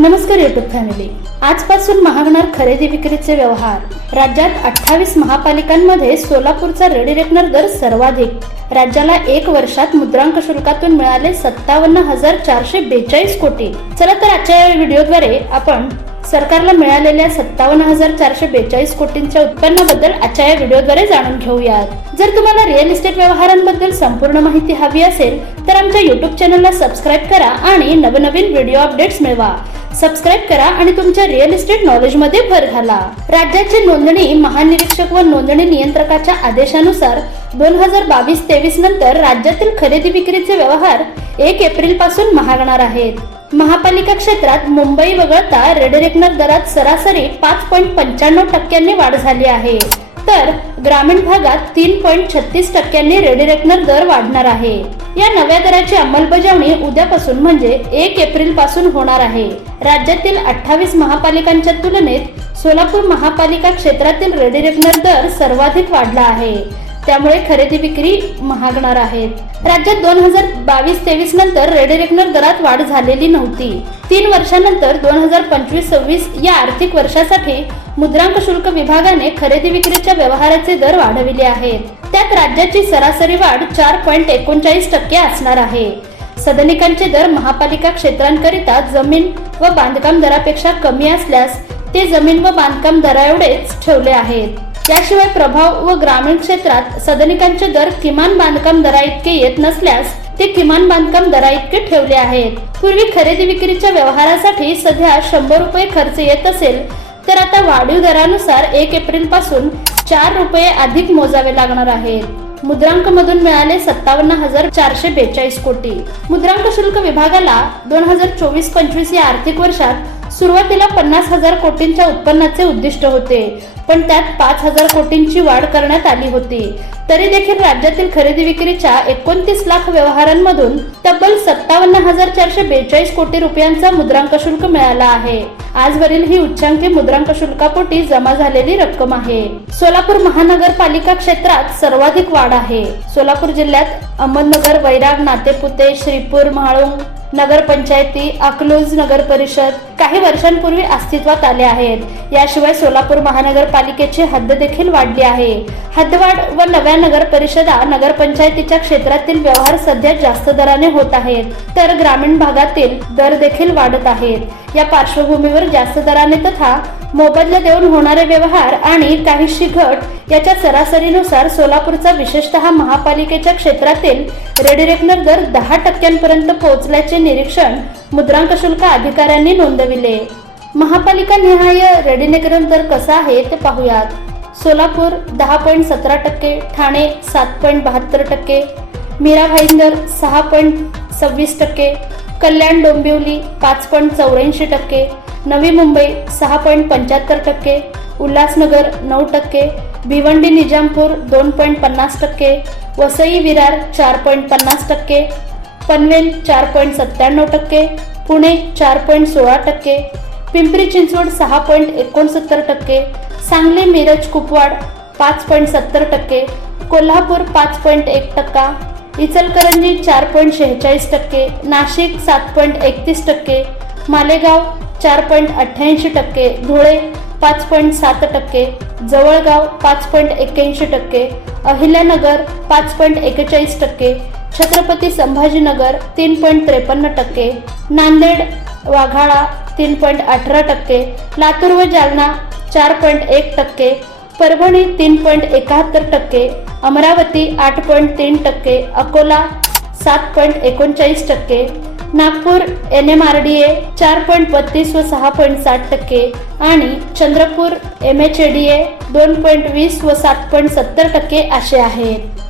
नमस्कार YouTube family आजपासून महागणार खरेदी विक्रीचे व्यवहार. राज्यात अठ्ठावीस महापालिकांमध्ये सोलापूरचा रेडी रेकनर दर सर्वाधिक. राज्याला एक वर्षात मुद्रांक शुल्कातून मिळाले सत्तावन्न हजार चारशे बेचाळीस कोटी. चला तर आजच्या या व्हिडिओद्वारे आपण सरकारला मिळालेल्या सत्तावन्न हजार चारशे बेचाळीस कोटींच्या उत्पन्नाबद्दल आजच्या या व्हिडिओद्वारे जाणून घेऊयात. जर तुम्हाला रिअल इस्टेट व्यवहारांबद्दल संपूर्ण माहिती हवी असेल तर आमच्या युट्यूब चॅनलला सबस्क्राईब करा आणि नवनवीन व्हिडिओ अपडेट्स मिळवा. सबस्क्राईब करा आणि तुमच्या रिअल इस्टेट नॉलेजमध्ये भर घाला. राज्याची नोंदणी महानिरीक्षक व नोंदणी नियंत्रकाच्या आदेशानुसार दोन हजार बावीस तेवीस नंतर राज्यातील खरेदी विक्रीचे व्यवहार एक एप्रिलपासून महागणार आहेत. महापालिका क्षेत्रात मुंबई वगळता रेडरेकनर दरात सरासरी पाच पॉईंट पंच्याण्णव टक्क्यांनी वाढ झाली आहे. तर ग्रामीण भागात तीन पॉईंट छत्तीस टक्क्यांनी रेडरेकनर दर वाढणार आहे. या नव्या दराची अंमलबजावणी उद्यापासून म्हणजे एक एप्रिलपासून होणार आहे. राज्यातील अठ्ठावीस महापालिकांच्या तुलनेत सोलापूर महापालिका क्षेत्रातील रेडरेकनर दर सर्वाधिक वाढला आहे. त्यामुळे खरेदी विक्री महागणार आहेत. राज्यात दोन हजार बावीस तेवीस नंतर रेडिरेक्नर दरात वाढ झालेली नव्हती. तीन वर्षानंतर दोन हजार पंचवीस सव्वीस या आर्थिक वर्षासाठी मुद्रांक शुल्क विभागाने खरेदी विक्रीच्या व्यवहाराचे दर वाढविले आहेत. त्यात राज्याची सरासरी वाढ चार पॉईंट एकोणचाळीस टक्के असणार आहे. सदनिकांचे दर महापालिका क्षेत्रांकरिता जमीन व बांधकाम दरापेक्षा कमी असल्यास ते जमीन व बांधकाम दराएवढेच ठेवले आहेत. याशिवाय प्रभाव व ग्रामीण क्षेत्रात सदनिकांचे दर किमान बांधकाम दरा इतके येत नसल्यास ते किमान बांधकाम दरा इतके ठेवले आहेत. पूर्वी खरेदी विक्रीच्या व्यवहारासाठी सध्या शंभर रुपये खर्च येत असेल तर आता वाढीव दरानुसार एक एप्रिलपासून चार रुपये अधिक मोजावे लागणार आहेत. मुद्रांक मधून मिळाले सत्तावन्न हजार चारशे बेचाळीस कोटी. मुद्रांक शुल्क विभागाला दोन हजार चोवीस पंचवीस या आर्थिक वर्षात सुरुवातीला पन्नास हजार कोटींच्या उत्पन्नाचे उद्दिष्ट होते. पण त्यात पाच हजार कोटींची वाढ करण्यात आली होती. तरी देखील राज्यातील खरेदी विक्रीच्या एकोणतीस लाख व्यवहारांमधून तब्बल सत्तावन्न हजार चारशे बेचाळीस कोटी रुपयांचा मुद्रांक शुल्क मिळाला आहे. आजवरील ही उच्चांकी मुद्रांक शुल्कापोटी जमा झालेली रक्कम आहे. सोलापूर महानगरपालिका क्षेत्रात सर्वाधिक वाढ आहे. सोलापूर जिल्ह्यात अहमदनगर वैराग नातेपुते श्रीपूर म्हाळुंग नगरपंचायती अकलूज नगर परिषद काही वर्षांपूर्वी अस्तित्वात आले आहेत. याशिवाय सोलापूर महानगरपालिकेची हद्द देखील वाढली आहे. हद्दवाढ व नव्या नगर परिषदा नगरपंचायतीच्या क्षेत्रातील व्यवहार सध्या जास्त दराने होत आहेत. तर ग्रामीण भागातील दर देखील वाढत आहेत. या पार्श्वभूमीवर जास्त दराने तथा मोबदला देऊन होणारे व्यवहार आणि काहीशी घट याच्या सरासरीनुसार सोलापूरचा विशेषतः महापालिकेच्या क्षेत्रातील रेडीरेकनर दर दहा टक्क्यांपर्यंत पोहोचल्याचे निरीक्षण मुद्रांक शुल्क अधिकाऱ्यांनी नोंदविले. महापालिका निहाय रेडीरेकनर दर कसा आहे ते पाहूयात. सोलापूर दहा पॉईंट सतरा टक्के ठाणे सात पॉईंट बहात्तर टक्के मीरा भाईंदर सहा पॉईंट सव्वीस टक्के कल्याण डोंबिवली पाच पॉईंट चौऱ्याऐंशी टक्के नवी मुंबई सहा पॉईंट पंच्याहत्तर टक्के उल्हासनगर नऊ टक्के भिवंडी निजामपूर दोन पॉईंट पन्नास टक्के वसई विरार चार पॉईंट पन्नास टक्के पनवेल चार पॉईंट सत्त्याण्णव टक्के पुणे चार पॉईंट सोळा टक्के पिंपरी चिंचवड सहा पॉईंट एकोणसत्तर टक्के सांगली मिरज कुपवाड पाच पॉईंट सत्तर टक्के कोल्हापूर पाच पॉईंट एक टक्का इचलकरंजी चार पॉईंट शेहेचाळीस टक्के नाशिक सात पॉईंट एकतीस टक्के मालेगाव चार पॉईंट अठ्ठ्याऐंशी टक्के धुळे पाच पॉईंट सात टक्के जवळगाव पाच पॉईंट एक्क्याऐंशी टक्के अहिल्यानगर पाच पॉईंट एकेचाळीस टक्के छत्रपती संभाजीनगर तीन पॉईंट त्रेपन्न टक्के नांदेड वाघाळा तीन पॉईंट अठरा टक्के लातूर व जालना चार पॉईंट एक टक्के परभणी तीन पॉईंट एकाहत्तर टक्के अमरावती आठ पॉईंट तीन टक्के अकोला सात पॉईंट एकोणचाळीस टक्के Nagpur N M R D A चार पॉईंट बत्तीस व सहा पॉईंट साठ टक्के आणि Chandrapur M H A D A दोन पॉईंट वीस व सात पॉईंट सत्तर टक्के असे आहेत.